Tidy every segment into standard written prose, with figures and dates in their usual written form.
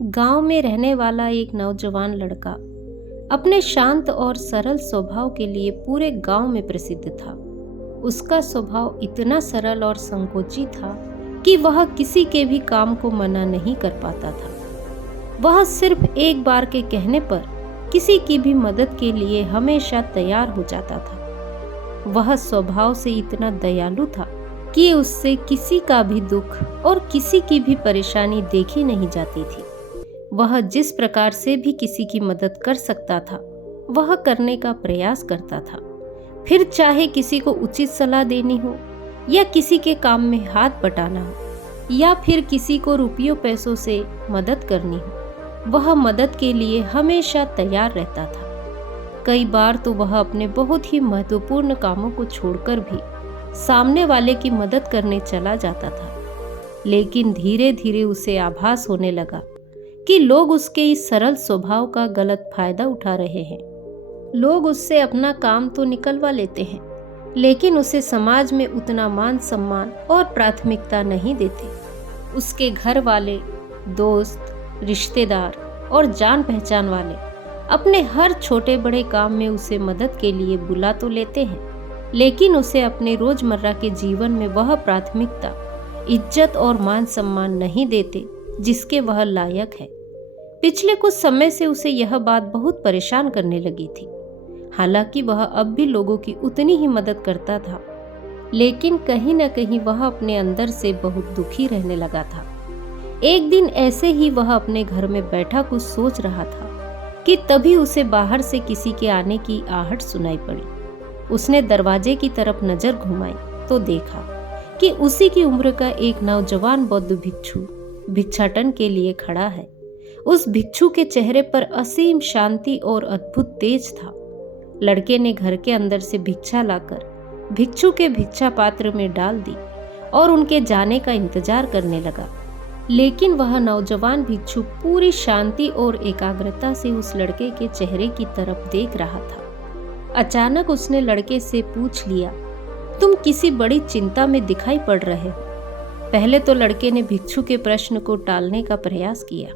गांव में रहने वाला एक नौजवान लड़का अपने शांत और सरल स्वभाव के लिए पूरे गांव में प्रसिद्ध था। उसका स्वभाव इतना सरल और संकोची था कि वह किसी के भी काम को मना नहीं कर पाता था। वह सिर्फ एक बार के कहने पर किसी की भी मदद के लिए हमेशा तैयार हो जाता था। वह स्वभाव से इतना दयालु था कि उससे किसी का भी दुख और किसी की भी परेशानी देखी नहीं जाती थी। वह जिस प्रकार से भी किसी की मदद कर सकता था वह करने का प्रयास करता था, फिर चाहे किसी को उचित सलाह देनी हो या किसी के काम में हाथ बटाना हो या फिर किसी को रुपयों पैसों से मदद करनी हो, वह मदद के लिए हमेशा तैयार रहता था। कई बार तो वह अपने बहुत ही महत्वपूर्ण कामों को छोड़कर भी सामने वाले की मदद करने चला जाता था। लेकिन धीरे धीरे उसे आभास होने लगा कि लोग उसके इस सरल स्वभाव का गलत फायदा उठा रहे हैं। लोग उससे अपना काम तो निकलवा लेते हैं, लेकिन उसे समाज में उतना मान सम्मान और प्राथमिकता नहीं देते। उसके घर वाले, दोस्त, रिश्तेदार और जान पहचान वाले अपने हर छोटे बड़े काम में उसे मदद के लिए बुला तो लेते हैं, लेकिन उसे अपने रोजमर्रा के जीवन में वह प्राथमिकता, इज्जत और मान सम्मान नहीं देते जिसके वह लायक है। पिछले कुछ समय से उसे यह बात बहुत परेशान करने लगी थी। हालांकि वह अब भी लोगों की उतनी ही मदद करता था, लेकिन कहीं न कहीं वह अपने अंदर से बहुत दुखी रहने लगा था। एक दिन ऐसे ही वह अपने घर में बैठा कुछ सोच रहा था कि तभी उसे बाहर से किसी के आने की आहट सुनाई पड़ी। उसने दरवाजे की तरफ नजर घुमाई तो देखा कि उसी की उम्र का एक नौजवान बौद्ध भिक्षु भिक्षाटन के लिए खड़ा है। उस भिक्षु के चेहरे पर असीम शांति और अद्भुत तेज था। लड़के ने घर के अंदर से भिक्षा लाकर भिक्षु के भिक्षा पात्र में डाल दी और उनके जाने का इंतजार करने लगा। लेकिन वह नौजवान भिक्षु पूरी शांति और एकाग्रता से उस लड़के के चेहरे की तरफ देख रहा था। अचानक उसने लड़के से पूछ लिया, तुम किसी बड़ी चिंता में दिखाई पड़ रहे हो। पहले तो लड़के ने भिक्षु के प्रश्न को टालने का प्रयास किया,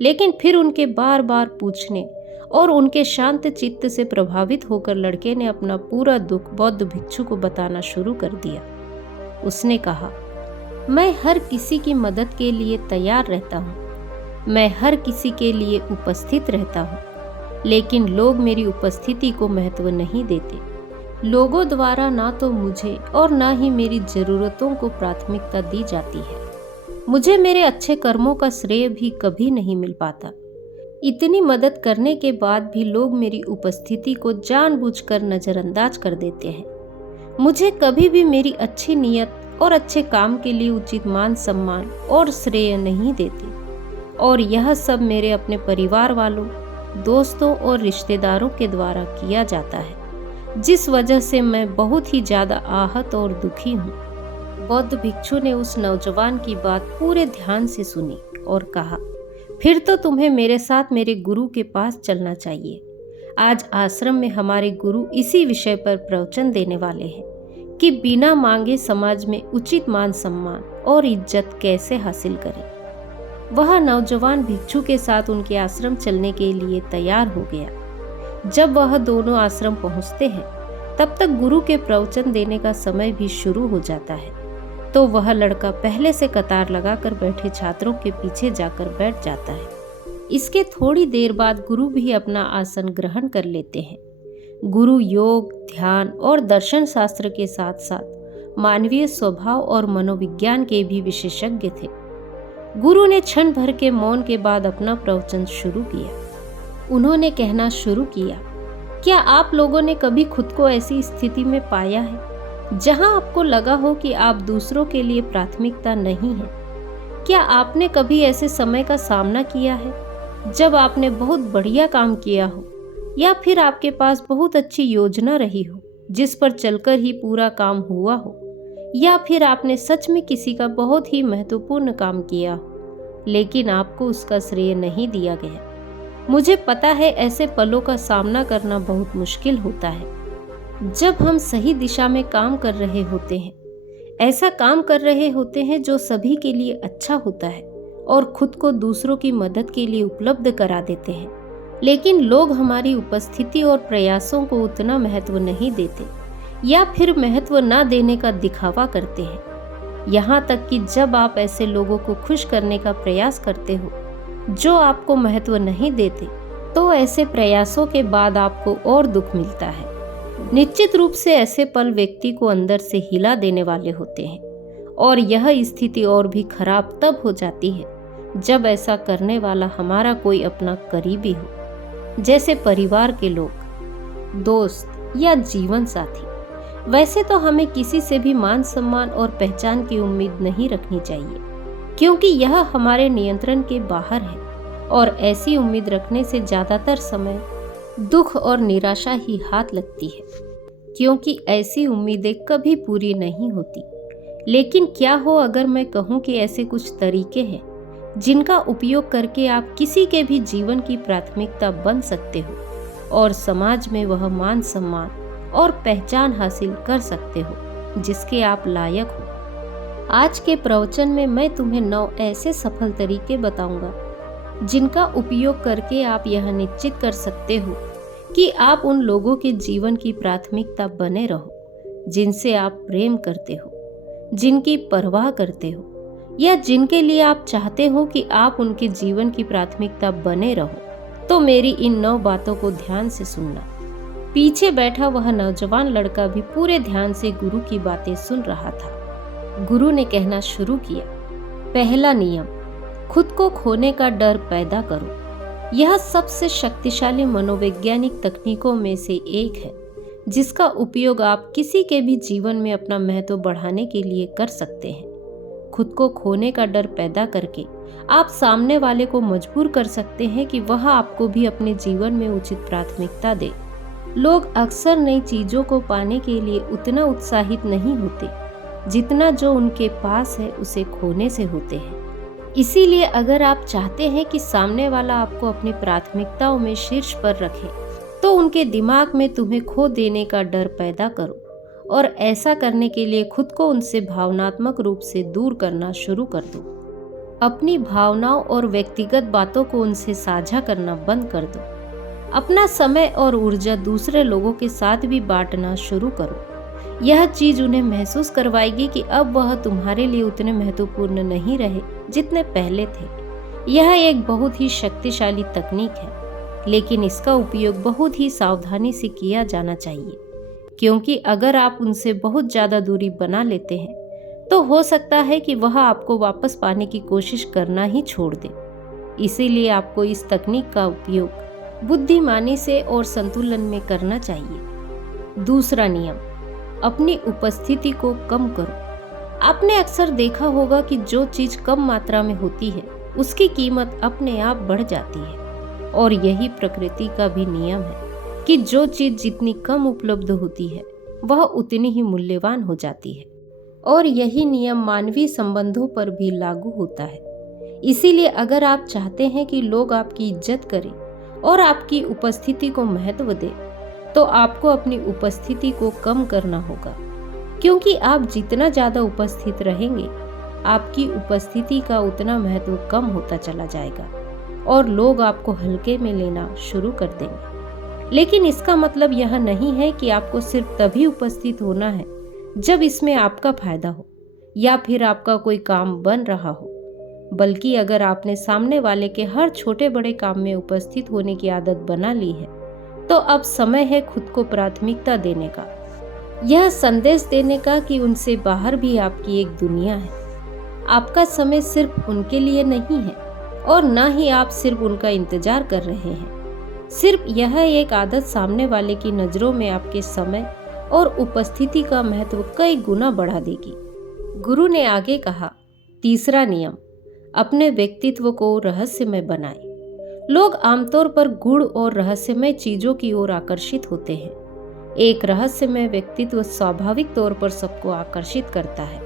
लेकिन फिर उनके बार बार पूछने और उनके शांत चित्त से प्रभावित होकर लड़के ने अपना पूरा दुख बौद्ध भिक्षु को बताना शुरू कर दिया। उसने कहा, मैं हर किसी की मदद के लिए तैयार रहता हूँ, मैं हर किसी के लिए उपस्थित रहता हूँ, लेकिन लोग मेरी उपस्थिति को महत्व नहीं देते। लोगों द्वारा ना तो मुझे और ना ही मेरी जरूरतों को प्राथमिकता दी जाती है। मुझे मेरे अच्छे कर्मों का श्रेय भी कभी नहीं मिल पाता। इतनी मदद करने के बाद भी लोग मेरी उपस्थिति को जानबूझकर नजरअंदाज कर देते हैं। मुझे कभी भी मेरी अच्छी नीयत और अच्छे काम के लिए उचित मान सम्मान और श्रेय नहीं देते। और यह सब मेरे अपने परिवार वालों, दोस्तों और रिश्तेदारों के द्वारा किया जाता है, जिस वजह से मैं बहुत ही ज्यादा आहत और दुखी हूँ। बौद्ध भिक्षु ने उस नौजवान की बात पूरे ध्यान से सुनी और कहा, फिर तो तुम्हें मेरे साथ मेरे गुरु के पास चलना चाहिए। आज आश्रम में हमारे गुरु इसी विषय पर प्रवचन देने वाले हैं कि बिना मांगे समाज में उचित मान सम्मान और इज्जत कैसे हासिल करें। वह नौजवान भिक्षु के साथ उनके आश्रम चलने के लिए तैयार हो गया। जब वह दोनों आश्रम पहुंचते हैं तब तक गुरु के प्रवचन देने का समय भी शुरू हो जाता है। तो वह लड़का पहले से कतार लगाकर बैठे छात्रों के पीछे जाकर बैठ जाता है। इसके थोड़ी देर बाद गुरु भी अपना आसन ग्रहण कर लेते हैं। गुरु योग, ध्यान और दर्शन शास्त्र के साथ साथ मानवीय स्वभाव और मनोविज्ञान के भी विशेषज्ञ थे। गुरु ने क्षण भर के मौन के बाद अपना प्रवचन शुरू किया। उन्होंने कहना शुरू किया, क्या आप लोगों ने कभी खुद को ऐसी स्थिति में पाया है जहां आपको लगा हो कि आप दूसरों के लिए प्राथमिकता नहीं है? क्या आपने कभी ऐसे समय का सामना किया है जब आपने बहुत बढ़िया काम किया हो या फिर आपके पास बहुत अच्छी योजना रही हो जिस पर चलकर ही पूरा काम हुआ हो, या फिर आपने सच में किसी का बहुत ही महत्वपूर्ण काम किया हो लेकिन आपको उसका श्रेय नहीं दिया गया? मुझे पता है ऐसे पलों का सामना करना बहुत मुश्किल होता है जब हम सही दिशा में काम कर रहे होते हैं, ऐसा काम कर रहे होते हैं जो सभी के लिए अच्छा होता है और खुद को दूसरों की मदद के लिए उपलब्ध करा देते हैं, लेकिन लोग हमारी उपस्थिति और प्रयासों को उतना महत्व नहीं देते या फिर महत्व न देने का दिखावा करते हैं। यहाँ तक कि जब आप ऐसे लोगों को खुश करने का प्रयास करते हो जो आपको महत्व नहीं देते, तो ऐसे प्रयासों के बाद आपको और दुख मिलता है। निश्चित रूप से ऐसे पल व्यक्ति को अंदर से हिला देने वाले होते हैं, और यह स्थिति और भी खराब तब हो जाती है जब ऐसा करने वाला हमारा कोई अपना करीबी हो, जैसे परिवार के लोग, दोस्त या जीवन साथी। वैसे तो हमें किसी से भी मान सम्मान और पहचान की उम्मीद नहीं रखनी चाहिए, क्योंकि यह हमारे नियंत्रण के बाहर है, और ऐसी उम्मीद रखने से ज्यादातर समय दुख और निराशा ही हाथ लगती है, क्योंकि ऐसी उम्मीदें कभी पूरी नहीं होती। लेकिन क्या हो अगर मैं कहूँ कि ऐसे कुछ तरीके हैं जिनका उपयोग करके आप किसी के भी जीवन की प्राथमिकता बन सकते हो और समाज में वह मान सम्मान और पहचान हासिल कर सकते हो जिसके आप लायक हो। आज के प्रवचन में मैं तुम्हें 9 ऐसे सफल तरीके बताऊंगा जिनका उपयोग करके आप यह निश्चित कर सकते हो कि आप उन लोगों के जीवन की प्राथमिकता बने रहो जिनसे आप प्रेम करते हो, जिनकी परवाह करते हो, या जिनके लिए आप चाहते हो कि आप उनके जीवन की प्राथमिकता बने रहो। तो मेरी इन 9 बातों को ध्यान से सुनना। पीछे बैठा वह नौजवान लड़का भी पूरे ध्यान से गुरु की बातें सुन रहा था। गुरु ने कहना शुरू किया, पहला नियम, खुद को खोने का डर पैदा करो। यह सबसे शक्तिशाली मनोवैज्ञानिक तकनीकों में से एक है जिसका उपयोग आप किसी के भी जीवन में अपना महत्व बढ़ाने के लिए कर सकते हैं। खुद को खोने का डर पैदा करके आप सामने वाले को मजबूर कर सकते हैं कि वह आपको भी अपने जीवन में उचित प्राथमिकता दे। लोग अक्सर नई चीजों को पाने के लिए उतना उत्साहित नहीं होते जितना जो उनके पास है उसे खोने से होते हैं। इसीलिए अगर आप चाहते हैं कि सामने वाला आपको अपनी प्राथमिकताओं में शीर्ष पर रखे, तो उनके दिमाग में तुम्हें खो देने का डर पैदा करो, और ऐसा करने के लिए खुद को उनसे भावनात्मक रूप से दूर करना शुरू कर दो। अपनी भावनाओं और व्यक्तिगत बातों को उनसे साझा करना बंद कर दो। अपना समय और ऊर्जा दूसरे लोगों के साथ भी बांटना शुरू करो। यह चीज उन्हें महसूस करवाएगी कि अब वह तुम्हारे लिए उतने महत्वपूर्ण नहीं रहे जितने पहले थे। यह एक बहुत ही शक्तिशाली तकनीक है, लेकिन इसका उपयोग बहुत ही सावधानी से किया जाना चाहिए, क्योंकि अगर आप उनसे बहुत ज्यादा दूरी बना लेते हैं तो हो सकता है कि वह आपको वापस पाने की कोशिश करना ही छोड़ दे। इसीलिए आपको इस तकनीक का उपयोग बुद्धिमानी से और संतुलन में करना चाहिए। दूसरा नियम, अपनी उपस्थिति को कम करो। आपने अक्सर देखा होगा कि जो चीज कम मात्रा में होती है उसकी कीमत अपने आप बढ़ जाती है, और यही प्रकृति का भी नियम है कि जो चीज जितनी कम उपलब्ध होती है वह उतनी ही मूल्यवान हो जाती है, और यही नियम मानवीय संबंधों पर भी लागू होता है। इसीलिए अगर आप चाहते हैं कि लोग आपकी इज्जत करें और आपकी उपस्थिति को महत्व दें, तो आपको अपनी उपस्थिति को कम करना होगा, क्योंकि आप जितना ज्यादा उपस्थित रहेंगे आपकी उपस्थिति का उतना महत्व कम होता चला जाएगा और लोग आपको हल्के में लेना शुरू कर देंगे। लेकिन इसका मतलब यह नहीं है कि आपको सिर्फ तभी उपस्थित होना है जब इसमें आपका फायदा हो या फिर आपका कोई काम बन रहा हो, बल्कि अगर आपने सामने वाले के हर छोटे बड़े काम में उपस्थित होने की आदत बना ली है, तो अब समय है खुद को प्राथमिकता देने का, यह संदेश देने का कि उनसे बाहर भी आपकी एक दुनिया है। आपका समय सिर्फ उनके लिए नहीं है और न ही आप सिर्फ उनका इंतजार कर रहे हैं। सिर्फ यह एक आदत सामने वाले की नजरों में आपके समय और उपस्थिति का महत्व कई गुना बढ़ा देगी। गुरु ने आगे कहा, तीसरा नियम, अपने व्यक्तित्व को रहस्यमय बनाएं। लोग आमतौर पर गूढ़ और रहस्यमय चीजों की ओर आकर्षित होते हैं। एक रहस्यमय व्यक्तित्व स्वाभाविक तौर पर सबको आकर्षित करता है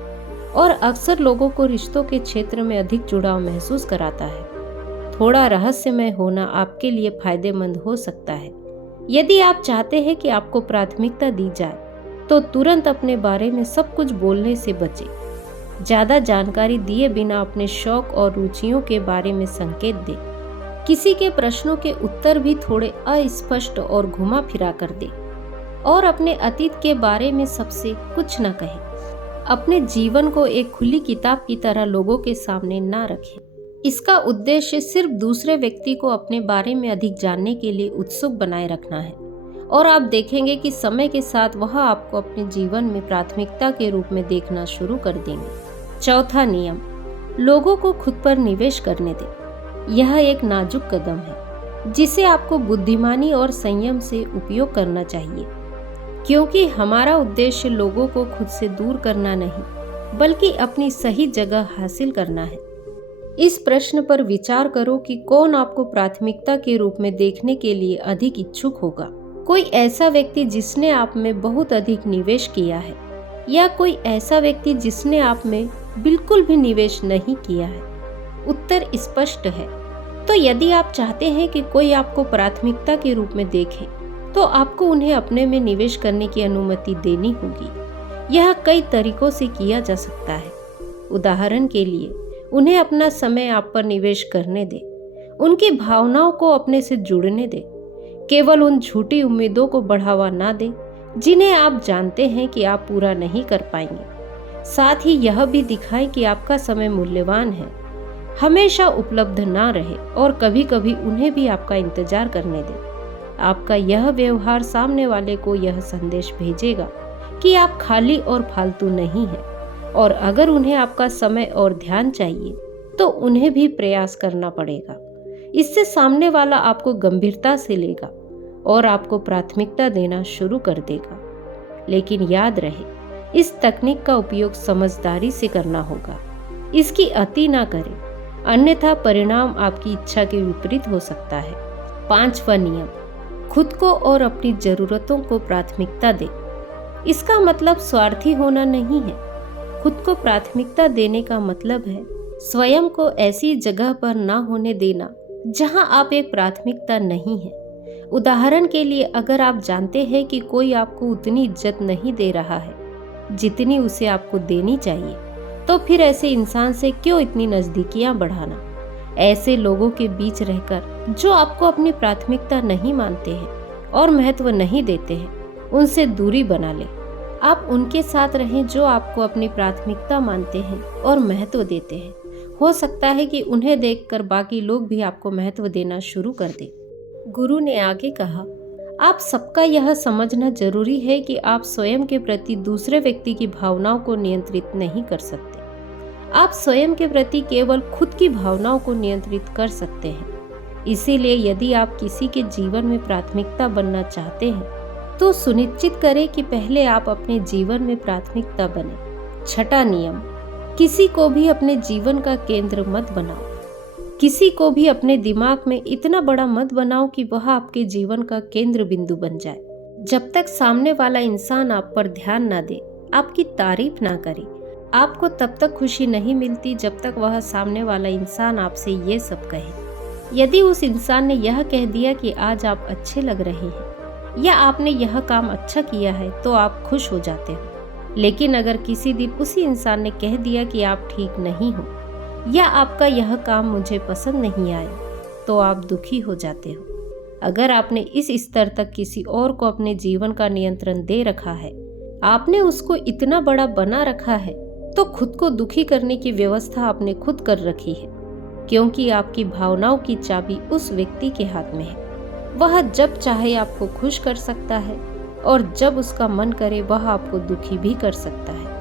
और अक्सर लोगों को रिश्तों के क्षेत्र में अधिक जुड़ाव महसूस कराता है। थोड़ा रहस्यमय होना आपके लिए फायदेमंद हो सकता है। यदि आप चाहते हैं कि आपको प्राथमिकता दी जाए, तो तुरंत अपने बारे में सब कुछ बोलने से बचें। ज़्यादा जानकारी दिए बिना अपने शौक और रुचियों के बारे में संकेत दे। किसी के प्रश्नों के उत्तर भी थोड़े अस्पष्ट और घुमा फिरा कर दे और अपने अतीत के बारे में सबसे कुछ न कहे। अपने जीवन को एक खुली किताब की तरह लोगों के सामने ना रखें। इसका उद्देश्य सिर्फ दूसरे व्यक्ति को अपने बारे में अधिक जानने के लिए उत्सुक बनाए रखना है और आप देखेंगे कि समय के साथ वह आपको अपने जीवन में प्राथमिकता के रूप में देखना शुरू कर देंगे। चौथा नियम, लोगों को खुद पर निवेश करने दें। यह एक नाजुक कदम है जिसे आपको बुद्धिमानी और संयम से उपयोग करना चाहिए, क्योंकि हमारा उद्देश्य लोगों को खुद से दूर करना नहीं बल्कि अपनी सही जगह हासिल करना है। इस प्रश्न पर विचार करो कि कौन आपको प्राथमिकता के रूप में देखने के लिए अधिक इच्छुक होगा। कोई ऐसा व्यक्ति जिसने आप में बहुत अधिक निवेश किया है या कोई ऐसा व्यक्ति जिसने आप में बिल्कुल भी निवेश नहीं किया है? उत्तर स्पष्ट है। तो यदि आप चाहते हैं कि कोई आपको प्राथमिकता के रूप में देखे तो आपको उन्हें अपने में निवेश करने की अनुमति देनी होगी। यह कई तरीकों से किया जा सकता है। उदाहरण के लिए, उन्हें अपना समय आप पर निवेश करने दें, उनकी भावनाओं को अपने से जुड़ने दें, केवल उन झूठी उम्मीदों को बढ़ावा ना दें जिन्हें आप जानते हैं कि आप पूरा नहीं कर पाएंगे। साथ ही यह भी दिखाएं कि आपका समय मूल्यवान है, हमेशा उपलब्ध ना रहे और कभी कभी उन्हें भी आपका इंतजार करने दें। आपका यह व्यवहार सामने वाले को यह संदेश भेजेगा कि आप खाली और फालतू नहीं हैं, और अगर उन्हें आपका समय और ध्यान चाहिए तो उन्हें भी प्रयास करना पड़ेगा। इससे सामने वाला आपको गंभीरता से लेगा और आपको प्राथमिकता देना शुरू कर देगा। लेकिन याद रहे, इस तकनीक का उपयोग समझदारी से करना होगा। इसकी अति ना करें, अन्यथा परिणाम आपकी इच्छा के विपरीत हो सकता है। 5वां नियम, खुद को और अपनी जरूरतों को प्राथमिकता दें। इसका मतलब स्वार्थी होना नहीं है। खुद को प्राथमिकता देने का मतलब है स्वयं को ऐसी जगह पर ना होने देना जहां आप एक प्राथमिकता नहीं है। उदाहरण के लिए, अगर आप जानते हैं कि कोई आपको उतनी इज्जत नहीं दे रहा है जितनी उसे आपको देनी चाहिए, तो फिर ऐसे इंसान से क्यों इतनी नजदीकियां बढ़ाना? ऐसे लोगों के बीच रहकर जो आपको अपनी प्राथमिकता नहीं मानते हैं और महत्व नहीं देते हैं, उनसे दूरी बना ले। आप उनके साथ रहें जो आपको अपनी प्राथमिकता मानते हैं और महत्व देते हैं। हो सकता है कि उन्हें देखकर बाकी लोग भी आपको महत्व देना शुरू कर दें। गुरु ने आगे कहा, आप सबका यह समझना जरूरी है कि आप स्वयं के प्रति दूसरे व्यक्ति की भावनाओं को नियंत्रित नहीं कर सकते। आप स्वयं के प्रति केवल खुद की भावनाओं को नियंत्रित कर सकते हैं। इसीलिए यदि आप किसी के जीवन में प्राथमिकता बनना चाहते हैं तो सुनिश्चित करें कि पहले आप अपने जीवन में प्राथमिकता बने। 6वां नियम, किसी को भी अपने जीवन का केंद्र मत बनाओ। किसी को भी अपने दिमाग में इतना बड़ा मत बनाओ कि वह आपके जीवन का केंद्र बिंदु बन जाए। जब तक सामने वाला इंसान आप पर ध्यान ना दे, आपकी तारीफ ना करे, आपको तब तक खुशी नहीं मिलती जब तक वह सामने वाला इंसान आपसे ये सब कहे। यदि उस इंसान ने यह कह दिया कि आज आप अच्छे लग रहे हैं या आपने यह काम अच्छा किया है, तो आप खुश हो जाते हो। लेकिन अगर किसी दिन उसी इंसान ने कह दिया कि आप ठीक नहीं हो या आपका यह काम मुझे पसंद नहीं आया, तो आप दुखी हो जाते हो। अगर आपने इस स्तर तक किसी और को अपने जीवन का नियंत्रण दे रखा है, आपने उसको इतना बड़ा बना रखा है, तो खुद को दुखी करने की व्यवस्था आपने खुद कर रखी है, क्योंकि आपकी भावनाओं की चाबी उस व्यक्ति के हाथ में है। वह जब चाहे आपको खुश कर सकता है और जब उसका मन करे वह आपको दुखी भी कर सकता है।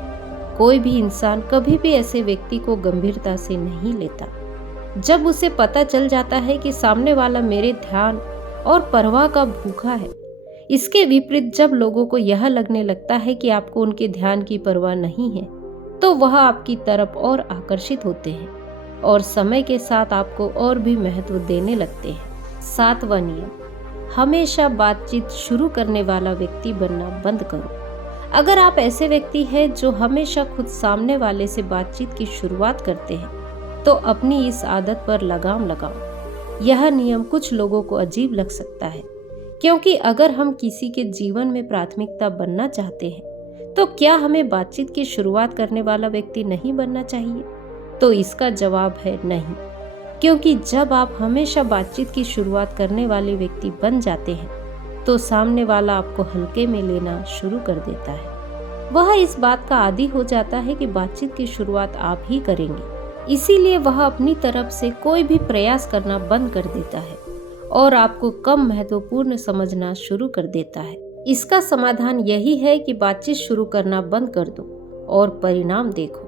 कोई भी इंसान कभी भी ऐसे व्यक्ति को गंभीरता से नहीं लेता। जब उसे पता चल जाता है कि सामने वाला मेरे ध्यान और परवाह का भूखा है। इसके विपरीत जब लोगों को यह लगने लगता है कि आपको उनके ध्यान की परवाह नहीं है, तो वह आपकी तरफ और आकर्षित होते हैं और समय के साथ आपको और भी महत्व देने लगते हैं। 7वां नियम, हमेशा बातचीत शुरू करने वाला व्यक्ति बनना बंद करो। अगर आप ऐसे व्यक्ति हैं जो हमेशा खुद सामने वाले से बातचीत की शुरुआत करते हैं, तो अपनी इस आदत पर लगाम लगाओ। यह नियम कुछ लोगों को अजीब लग सकता है, क्योंकि अगर हम किसी के जीवन में प्राथमिकता बनना चाहते हैं तो क्या हमें बातचीत की शुरुआत करने वाला व्यक्ति नहीं बनना चाहिए? तो इसका जवाब है नहीं, क्योंकि जब आप हमेशा बातचीत की शुरुआत करने वाले व्यक्ति बन जाते हैं तो सामने वाला आपको हल्के में लेना शुरू कर देता है। वह इस बात का आदी हो जाता है कि बातचीत की शुरुआत आप ही करेंगे, इसीलिए वह अपनी तरफ से कोई भी प्रयास करना बंद कर देता है और आपको कम महत्वपूर्ण समझना शुरू कर देता है। इसका समाधान यही है कि बातचीत शुरू करना बंद कर दो और परिणाम देखो।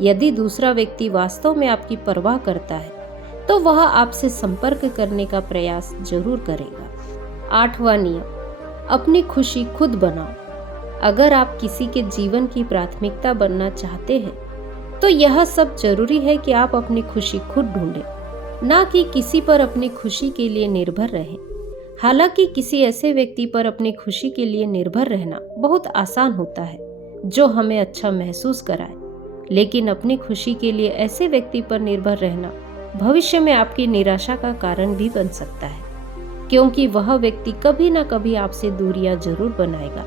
यदि दूसरा व्यक्ति वास्तव में आपकी परवाह करता है तो वह आपसे संपर्क करने का प्रयास जरूर करेगा। 8वां नियम, अपनी खुशी खुद बनाओ। अगर आप किसी के जीवन की प्राथमिकता बनना चाहते हैं तो यह सब जरूरी है कि आप अपनी खुशी खुद ढूंढें, ना कि किसी पर अपनी खुशी के लिए निर्भर रहें। हालांकि किसी ऐसे व्यक्ति पर अपनी खुशी के लिए निर्भर रहना बहुत आसान होता है जो हमें अच्छा महसूस कराए, लेकिन अपनी खुशी के लिए ऐसे व्यक्ति पर निर्भर रहना भविष्य में आपकी निराशा का कारण भी बन सकता है, क्योंकि वह व्यक्ति कभी ना कभी आपसे दूरियां जरूर बनाएगा।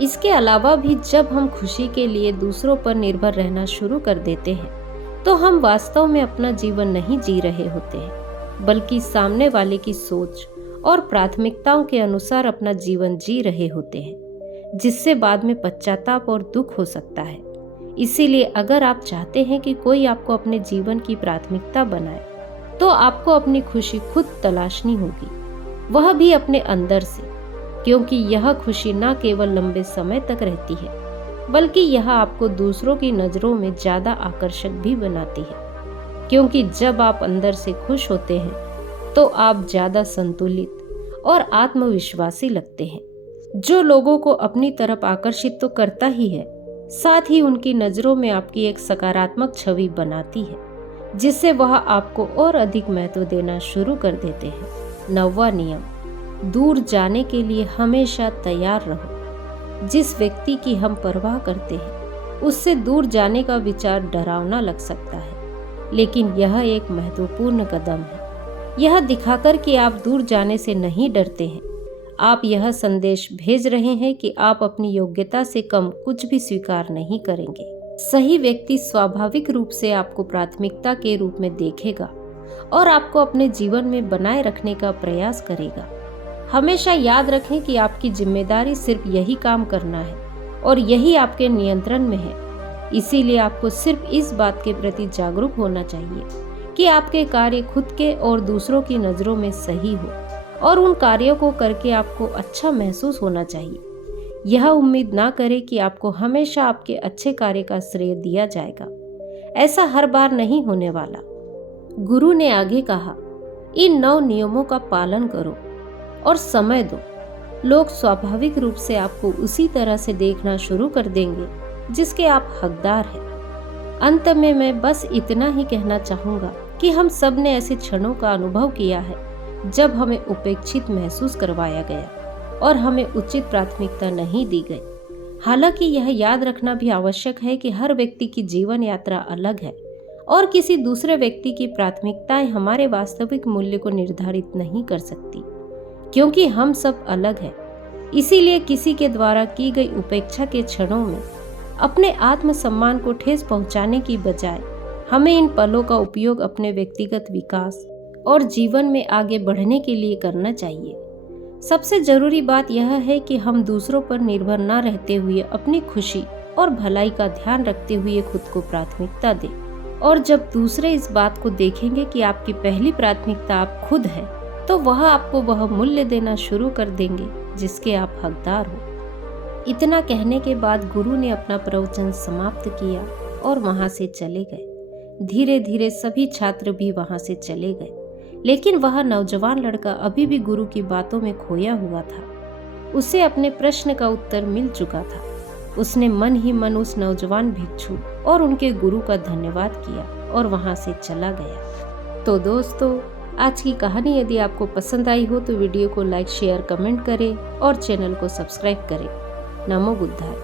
इसके अलावा भी जब हम खुशी के लिए दूसरों पर निर्भर रहना शुरू कर देते हैं तो हम वास्तव में अपना जीवन नहीं जी रहे होते हैं, बल्कि सामने वाले की सोच और प्राथमिकताओं के अनुसार अपना जीवन जी रहे होते हैं, जिससे बाद में पश्चाताप और दुख हो सकता है। इसीलिए अगर आप चाहते हैं कि कोई आपको अपने जीवन की प्राथमिकता बनाए तो आपको अपनी खुशी खुद तलाशनी होगी, वह भी अपने अंदर से, क्योंकि यह खुशी न केवल लंबे समय तक रहती है बल्कि यह आपको दूसरों की नज़रों में ज़्यादा आकर्षक भी बनाती है, क्योंकि जब आप अंदर से खुश होते हैं तो आप ज़्यादा संतुलित और आत्मविश्वासी लगते हैं, जो लोगों को अपनी तरफ आकर्षित तो करता ही है, साथ ही उनकी नज़रों में आपकी एक सकारात्मक छवि बनाती है, जिससे वह आपको और अधिक महत्व देना शुरू कर देते हैं। 9वां नियम, दूर जाने के लिए हमेशा तैयार रहो। जिस व्यक्ति की हम परवाह करते हैं उससे दूर जाने का विचार डरावना लग सकता है, लेकिन यह एक महत्वपूर्ण कदम है। यह दिखाकर कि आप दूर जाने से नहीं डरते हैं, आप यह संदेश भेज रहे हैं कि आप अपनी योग्यता से कम कुछ भी स्वीकार नहीं करेंगे। सही व्यक्ति स्वाभाविक रूप से आपको प्राथमिकता के रूप में देखेगा और आपको अपने जीवन में बनाए रखने का प्रयास करेगा। हमेशा याद रखें कि आपकी जिम्मेदारी सिर्फ यही काम करना है और यही आपके नियंत्रण में है। इसीलिए आपको सिर्फ इस बात के प्रति जागरूक होना चाहिए कि आपके कार्य खुद के और दूसरों की नज़रों में सही हो और उन कार्यों को करके आपको अच्छा महसूस होना चाहिए। यह उम्मीद ना करें कि आपको हमेशा आपके अच्छे कार्य का श्रेय दिया जाएगा, ऐसा हर बार नहीं होने वाला। गुरु ने आगे कहा, इन 9 नियमों का पालन करो और समय दो, लोग स्वाभाविक रूप से आपको उसी तरह से देखना शुरू कर देंगे जिसके आप हकदार हैं। अंत में मैं बस इतना ही कहना चाहूँगा कि हम सब ने ऐसे क्षणों का अनुभव किया है जब हमें उपेक्षित महसूस करवाया गया और हमें उचित प्राथमिकता नहीं दी गई। हालांकि यह याद रखना भी आवश्यक है कि हर व्यक्ति की जीवन यात्रा अलग है और किसी दूसरे व्यक्ति की प्राथमिकताएं हमारे वास्तविक मूल्य को निर्धारित नहीं कर सकती, क्योंकि हम सब अलग हैं। इसीलिए किसी के द्वारा की गई उपेक्षा के क्षणों में अपने आत्मसम्मान को ठेस पहुंचाने की बजाय हमें इन पलों का उपयोग अपने व्यक्तिगत विकास और जीवन में आगे बढ़ने के लिए करना चाहिए। सबसे जरूरी बात यह है कि हम दूसरों पर निर्भर न रहते हुए अपनी खुशी और भलाई का ध्यान रखते हुए खुद को प्राथमिकता दें। और जब दूसरे इस बात को देखेंगे कि आपकी पहली प्राथमिकता आप खुद हैं, तो वह आपको वह मूल्य देना शुरू कर देंगे जिसके आप हकदार हो। इतना कहने के बाद गुरु ने अपना प्रवचन समाप्त किया और वहां से चले गए। धीरे धीरे सभी छात्र भी वहां से चले गए, लेकिन वह नौजवान लड़का अभी भी गुरु की बातों में खोया हुआ था। उसे अपने प्रश्न का उत्तर मिल चुका था। उसने मन ही मन उस नौजवान भिक्षु और उनके गुरु का धन्यवाद किया और वहां से चला गया। तो दोस्तों, आज की कहानी यदि आपको पसंद आई हो तो वीडियो को लाइक, शेयर, कमेंट करें और चैनल को सब्सक्राइब करें। नमो बुद्धाय।